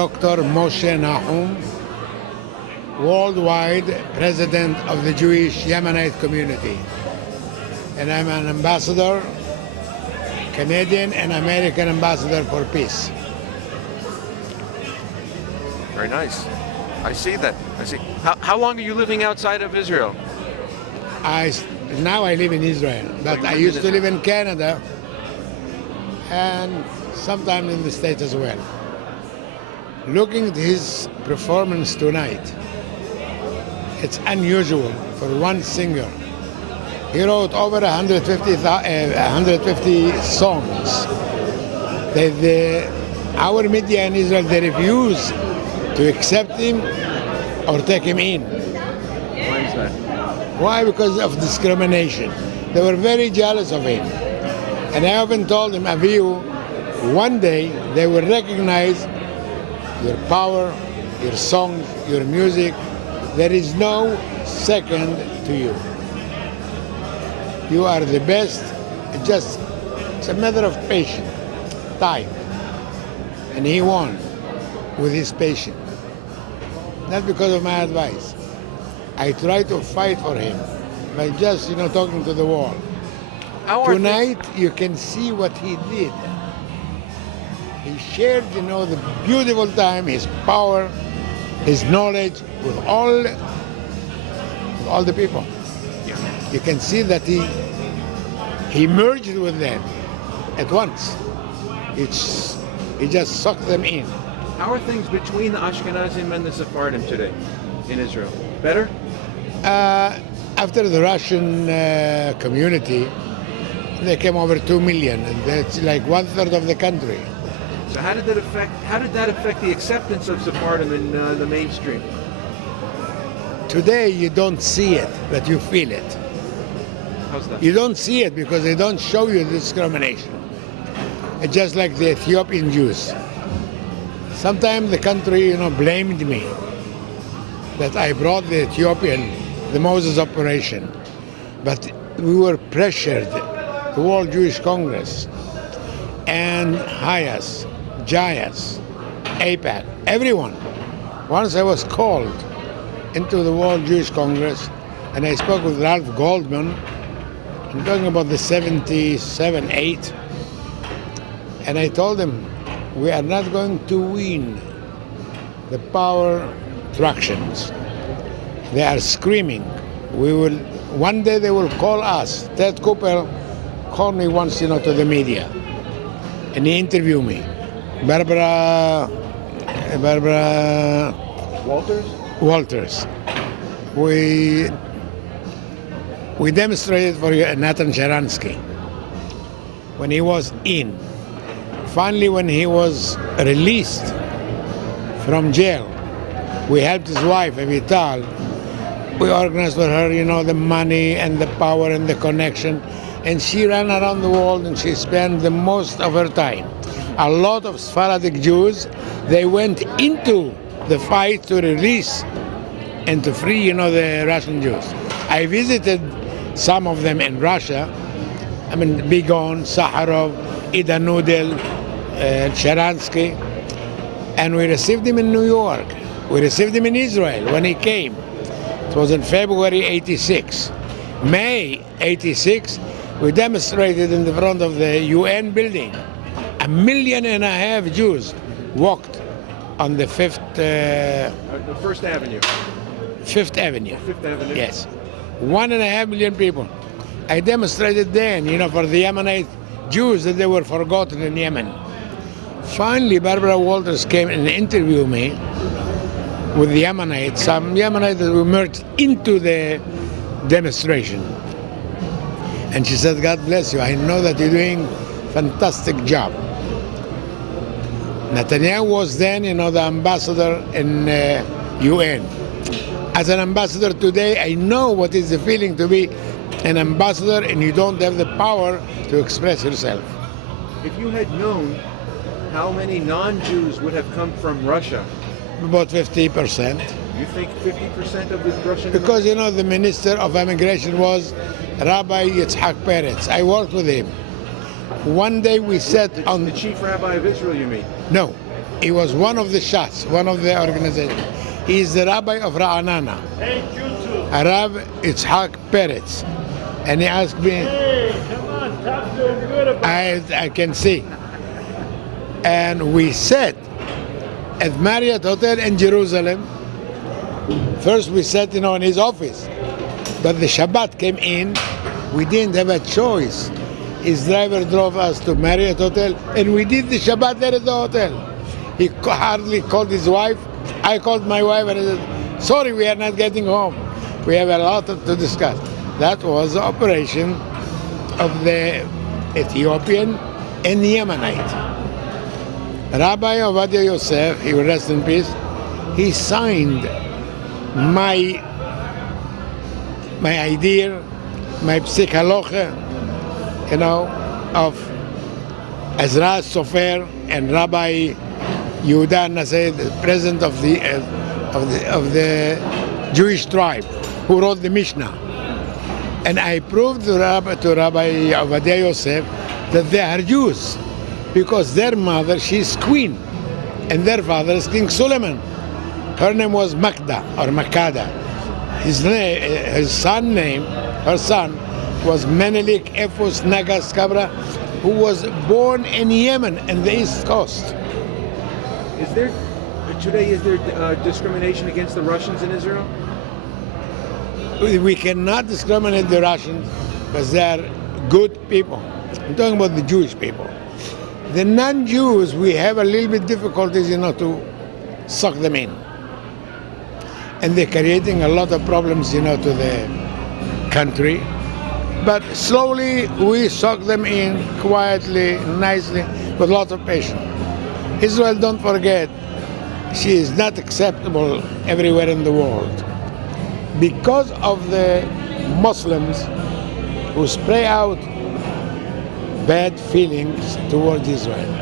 Dr. Moshe Nahum, worldwide president of the Jewish Yemenite community. And I'm an ambassador, Canadian and American ambassador for peace. Very nice. I see that. I see. How long are you living outside of Israel? Now I live in Israel, but I used to live in Canada and sometimes in the States as well. Looking at his performance tonight, it's unusual for one singer. He wrote over 150 songs. Our media in Israel, they refuse to accept him or take him in. Why is that? Why? Because of discrimination. They were very jealous of him. And I often told him, Avihu, one day they will recognize your power, your songs, your music. There is no second to you. You are the best. It's a matter of patience, time. And he won with his patience. Not because of my advice. I try to fight for him by just, talking to the wall. Tonight, you can see what he did. He shared, the beautiful time, his power, his knowledge with all the people. You can see that he merged with them at once. He just sucked them in. How are things between the Ashkenazim and the Sephardim today in Israel? Better? After the Russian community, they came over 2 million, and that's like 1/3 of the country. So how did that affect the acceptance of Sephardim in the mainstream? Today you don't see it, but you feel it. How's that? You don't see it because they don't show you discrimination. It's just like the Ethiopian Jews. Sometimes the country, blamed me that I brought the Moses operation. But we were pressured, the World Jewish Congress, and HIAS, JIAS, AIPAC, everyone. Once I was called into the World Jewish Congress, and I spoke with Ralph Goldman. I'm talking about the 77, 8. And I told him, we are not going to win the power fractions. They are screaming. One day they will call us. Ted Cooper called me once, to the media. And he interviewed me. Barbara Walters. We demonstrated for Nathan Sharansky when he was in. Finally, when he was released from jail, we helped his wife, Avital. We organized for her, the money and the power and the connection. And she ran around the world and she spent the most of her time. A lot of Sephardic Jews, they went into the fight to release and to free, the Russian Jews. I visited some of them in Russia. Bigon, Sakharov, Ida Nudel, Sharansky. And we received him in New York. We received him in Israel when he came. It was in February 86. May 86, we demonstrated in the front of the UN building. 1.5 million Jews walked on the First Avenue. Fifth Avenue. Yes. 1.5 million people. I demonstrated then, for the Yemenite Jews that they were forgotten in Yemen. Finally, Barbara Walters came and interviewed me with the Yemenites, some Yemenites that were merged into the demonstration. And she said, God bless you. I know that you're doing a fantastic job. Netanyahu was then, the ambassador in UN. As an ambassador today, I know what is the feeling to be an ambassador and you don't have the power to express yourself. If you had known how many non-Jews would have come from Russia? About 50%. You think 50% of the Russian... Because, the Minister of Immigration was Rabbi Yitzhak Peretz. I worked with him. One day we sat on... The chief rabbi of Israel, you mean? No. He was one of the shots, one of the organization. He is the rabbi of Ra'anana. Hey, JooTube. Rav Itzhak Peretz. And he asked me, Hey, come on, stop doing good about I can see. And we sat at Marriott Hotel in Jerusalem. First we sat, in his office. But the Shabbat came in. We didn't have a choice. His driver drove us to Marriott Hotel, and we did the Shabbat there at the hotel. He hardly called his wife. I called my wife and I said, sorry, we are not getting home. We have a lot to discuss. That was the operation of the Ethiopian and the Yemenite. Rabbi Ovadia Yosef, he will rest in peace, he signed my idea, my psychology, of Ezra Sofer and Rabbi Yehuda Naseh, the president of the Jewish tribe, who wrote the Mishnah. And I proved to Rabbi Ovadia Yosef that they are Jews, because their mother, she's queen, and their father is King Solomon. Her name was Makda or Makada. Her son was Menelik Ephus Nagas Kabra, who was born in Yemen and the East Coast. Is there discrimination against the Russians in Israel? We cannot discriminate the Russians because they are good people. I'm talking about the Jewish people. The non-Jews, we have a little bit difficulties, to suck them in. And they're creating a lot of problems, to the country. But slowly we suck them in quietly, nicely, with lots of patience. Israel, don't forget, she is not acceptable everywhere in the world. Because of the Muslims who spray out bad feelings towards Israel.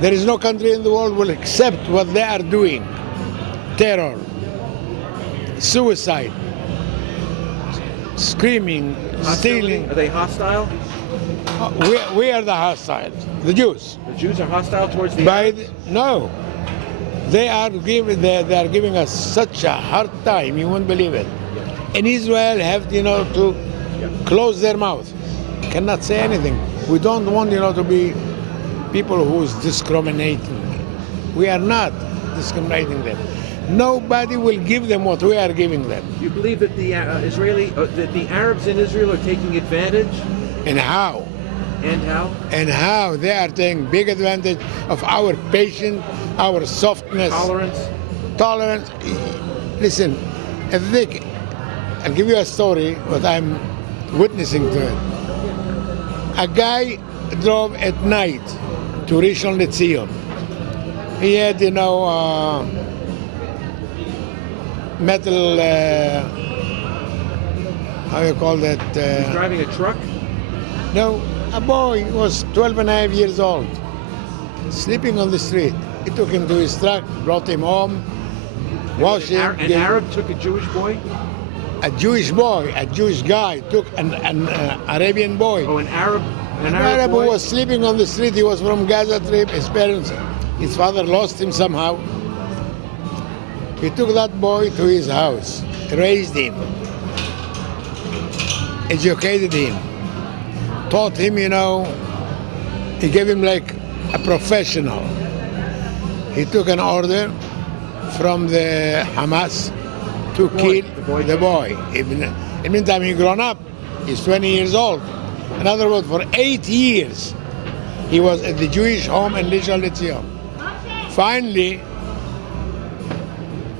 There is no country in the world will accept what they are doing. Terror, suicide, screaming, stealing. Are they hostile? We are the hostiles, the Jews. The Jews are hostile towards the No. They are giving us such a hard time, you won't believe it. And Israel have, to close their mouth. Cannot say anything. We don't want, to be people who's discriminating. We are not discriminating them. Nobody will give them what we are giving them. You believe that the that the Arabs in Israel are taking advantage? And how? And how? And how they are taking big advantage of our patience, our softness, tolerance. Listen, I'll give you a story, what I'm witnessing to it. A guy drove at night to Rishon LeZion. He had, metal, how you call that? He's driving a truck? No, a boy was 12 and a half years old, sleeping on the street. He took him to his truck, brought him home, washed him. An Arab took a Jewish boy? A Jewish boy, a Jewish guy took an Arabian boy. Oh, an Arab Who boy? was sleeping on the street. He was from Gaza Strip. His father lost him somehow. He took that boy to his house, raised him, educated him, taught him, he gave him like a professional. He took an order from the Hamas to kill the boy. In the meantime, he grown up. He's 20 years old. In other words, for 8 years, he was at the Jewish home in Rishon LeZion. Finally,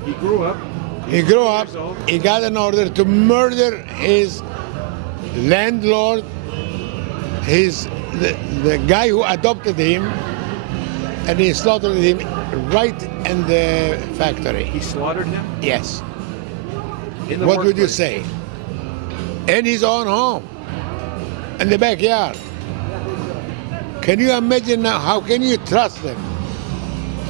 he grew up. He got an order to murder his landlord, the guy who adopted him, and he slaughtered him right in the factory. He slaughtered him? Yes. What would you say? In his own home, in the backyard. Can you imagine now? How can you trust them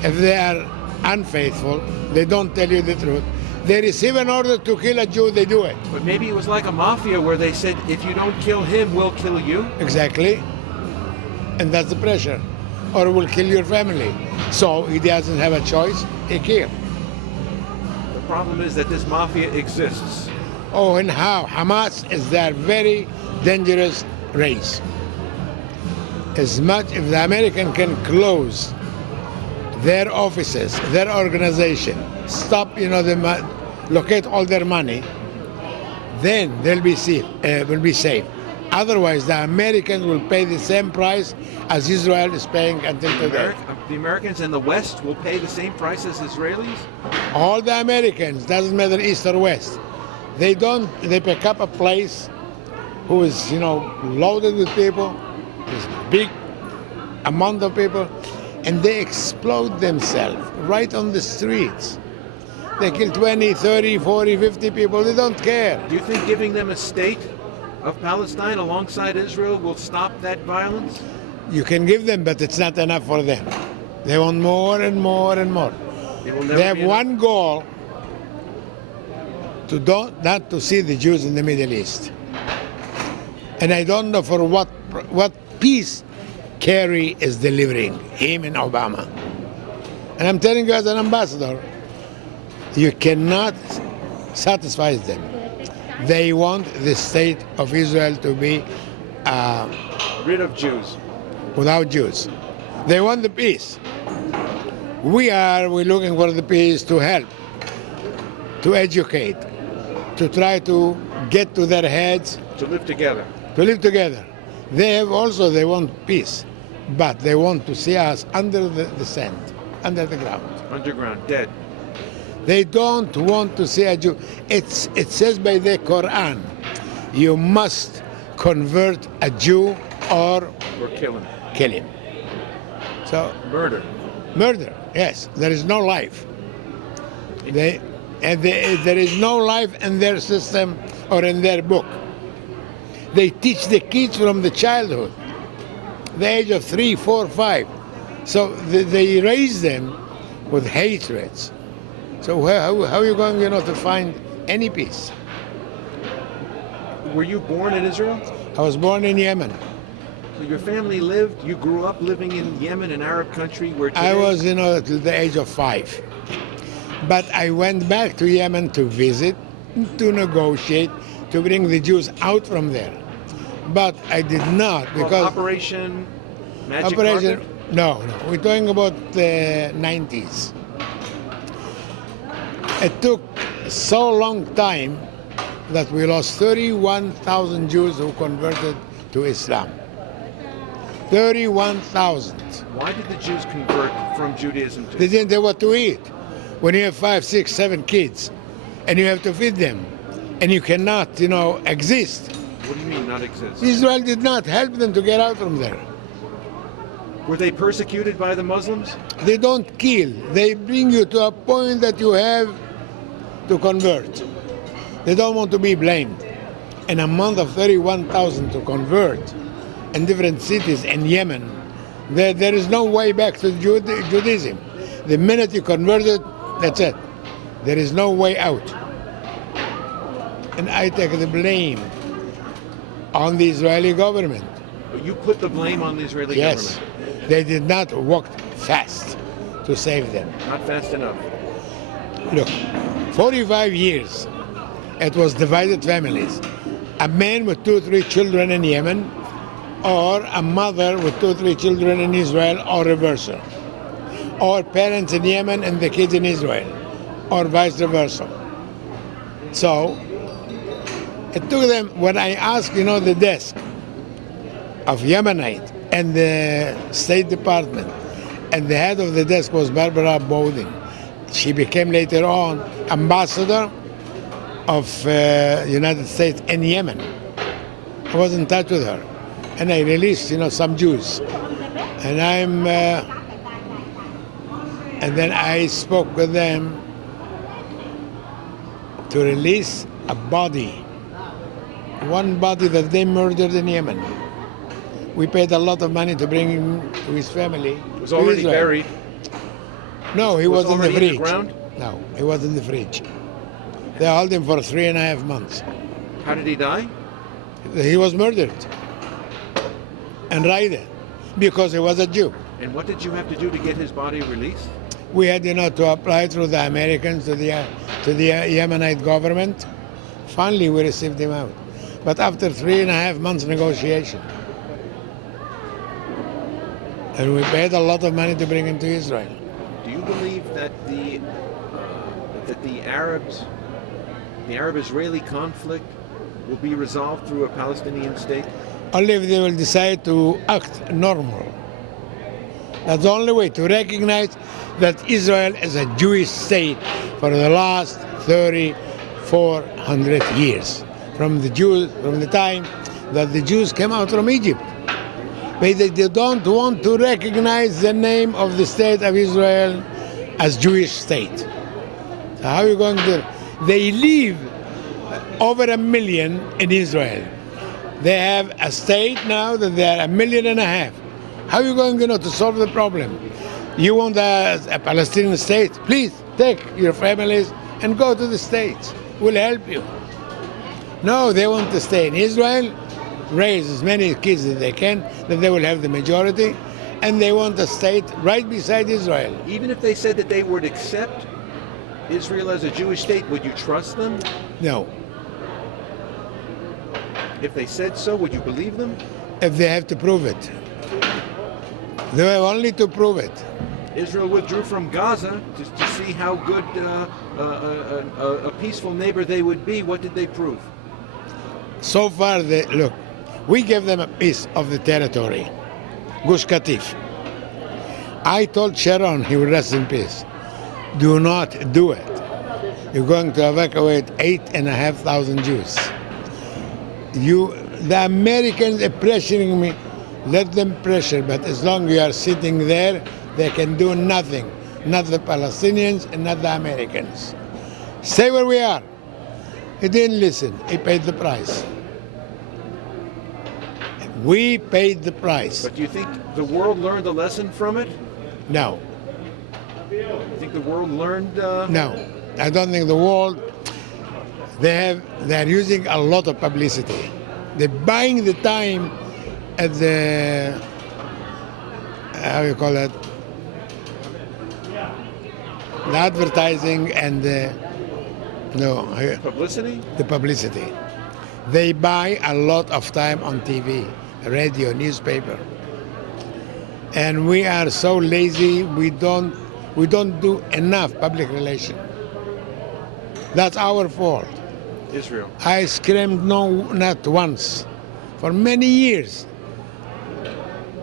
if they are unfaithful? They don't tell you the truth. They receive an order to kill a Jew, they do it. But maybe it was like a mafia where they said, if you don't kill him, we'll kill you. Exactly. And that's the pressure. or we'll kill your family. So he doesn't have a choice, he killed. The problem is that this mafia exists. Oh, and how? Hamas is their very dangerous race. As much if the American can close their offices, their organization, stop, locate all their money, then they'll be safe. Otherwise, the Americans will pay the same price as Israel is paying until today. The Americans in the West will pay the same price as Israelis? All the Americans, doesn't matter East or West, they pick up a place who is, loaded with people, this big amount of people, and they explode themselves right on the streets. They kill 20, 30, 40, 50 people, they don't care. Do you think giving them a state of Palestine alongside Israel will stop that violence? You can give them, but it's not enough for them. They want more and more and more. It will never They have be one goal, not to see the Jews in the Middle East. And I don't know for what peace Kerry is delivering, him and Obama. And I'm telling you as an ambassador, you cannot satisfy them. They want the state of Israel to be rid of Jews. Without Jews. They want the peace. We're looking for the peace to help, to educate, to try to get to their heads. To live together. To live together. They want peace, but they want to see us under the sand, under the ground. Underground, dead. They don't want to see a Jew. It says by the Quran, you must convert a Jew or kill him. Kill him. So Murder, yes. There is no life. There is no life in their system or in their book. They teach the kids from the childhood, the age of 3, 4, 5. So they raise them with hatreds. So how are you going, to find any peace? Were you born in Israel? I was born in Yemen. So your family you grew up living in Yemen, an Arab country where today... I was, till the age of 5. But I went back to Yemen to visit, to negotiate, to bring the Jews out from there. But I did not because... Operation Magic Carpet? No. We're talking about the 90s. It took so long time that we lost 31,000 Jews who converted to Islam. 31,000. Why did the Jews convert from Judaism to They didn't have what to eat. When you have 5, 6, 7 kids, and you have to feed them, and you cannot, exist. What do you mean, not exist? Israel did not help them to get out from there. Were they persecuted by the Muslims? They don't kill. They bring you to a point that you have to convert. They don't want to be blamed. In a month of 31,000 to convert in different cities in Yemen, there is no way back to Judaism. The minute you converted, that's it. There is no way out. And I take the blame on the Israeli government. You put the blame on the Israeli Yes, government? they did not walk fast to save them. Not fast enough. Look, 45 years, it was divided families. A man with 2 or 3 children in Yemen, or a mother with 2 or 3 children in Israel, or reverse. Or parents in Yemen and the kids in Israel, or vice versa. So, it took them, when I asked, the desk of Yemenite and the State Department, and the head of the desk was Barbara Bowden. She became later on ambassador of United States in Yemen. I was in touch with her, and I released, some Jews. And and then I spoke with them to release a body, one body that they murdered in Yemen. We paid a lot of money to bring him to his family. It was already buried. No, he was in the fridge. In the ground? No, he was in the fridge. They held him for 3.5 months. How did he die? He was murdered and raided because he was a Jew. And what did you have to do to get his body released? We had, to apply through the Americans to the Yemenite government. Finally, we received him out. But after 3.5 months negotiation. And we paid a lot of money to bring him to Israel. Do you believe that the Arab-Israeli conflict will be resolved through a Palestinian state? Only if they will decide to act normal. That's the only way to recognize that Israel is a Jewish state for the last 3,400 years. From the time that the Jews came out from Egypt. But they don't want to recognize the name of the state of Israel as Jewish state. So how are you going to? They live over 1 million in Israel. They have a state now that they are 1.5 million. How are you going to solve the problem? You want a Palestinian state? Please take your families and go to the States. We'll help you. No, they want to stay in Israel, raise as many kids as they can, that they will have the majority, and they want a state right beside Israel. Even if they said that they would accept Israel as a Jewish state, would you trust them? No. If they said so, would you believe them? If they have to prove it. They have only to prove it. Israel withdrew from Gaza to see how good a peaceful neighbor they would be. What did they prove? So far, look, we gave them a piece of the territory, Gush Katif. I told Sharon, he will rest in peace, do not do it. You're going to evacuate 8,500 Jews. The Americans are pressuring me. Let them pressure, but as long as you are sitting there, they can do nothing. Not the Palestinians and not the Americans. Stay where we are. He didn't listen. He paid the price. We paid the price. But do you think the world learned a lesson from it? No. You think the world learned? No. I don't think the world. They're using a lot of publicity. They're buying the time at the, how you call it, the advertising and the Publicity? The publicity. They buy a lot of time on TV, radio, newspaper. And we are so lazy, we don't do enough public relation. That's our fault. Israel. I screamed no, not once, for many years.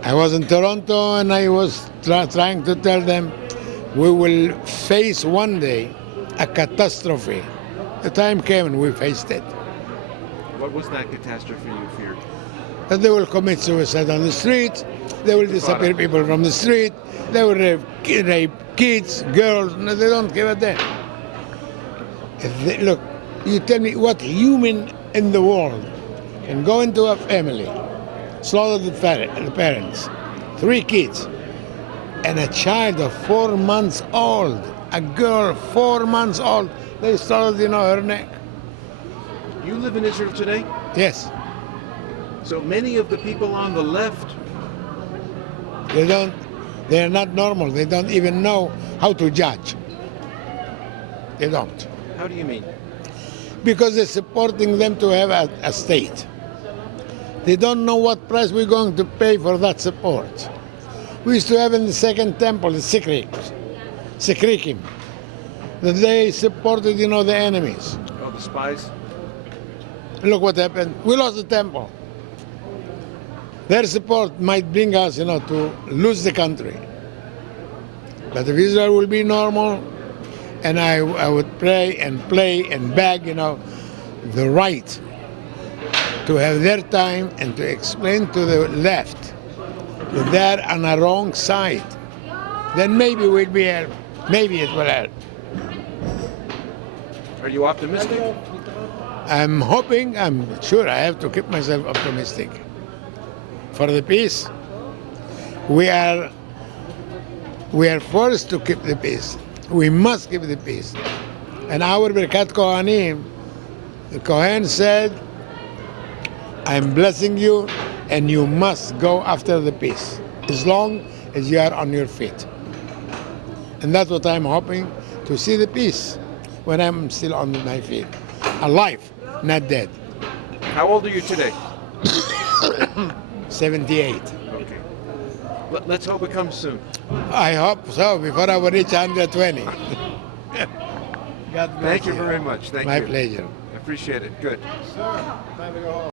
I was in Toronto and I was trying to tell them we will face one day a catastrophe. The time came and we faced it. What was that catastrophe you feared? That they will commit suicide on the street, they will disappear people from the street, they will rape kids, girls, no, they don't give a damn. Look, you tell me what human in the world can go into a family, slaughter the parents, 3 kids, and a child of 4 months old, a girl 4 months old, they slaughtered, her neck. You live in Israel today? Yes. So many of the people on the left, they're not normal. They don't even know how to judge. They don't. how do you mean? Because they're supporting them to have a state. They don't know what price we're going to pay for that support. We used to have in the Second Temple, the Sikrikim, that they supported, the enemies. Oh, the spies? Look what happened. We lost the temple. Their support might bring us, to lose the country. But if Israel will be normal, and I would pray and play and beg, the right to have their time and to explain to the left that they're on the wrong side, then maybe we'll be helped. Maybe it will help. Are you optimistic? I'm hoping, I'm sure I have to keep myself optimistic. For the peace, we are forced to keep the peace. We must keep the peace. And our Birkat Kohanim, the Kohen said, I'm blessing you and you must go after the peace. As long as you are on your feet. And that's what I'm hoping, to see the peace when I'm still on my feet. Alive, not dead. How old are you today? 78. Okay. Let's hope it comes soon. I hope so, before I will reach 120. God bless Thank you very much. Thank My you. pleasure. I appreciate it. Good. Sir, time to go home.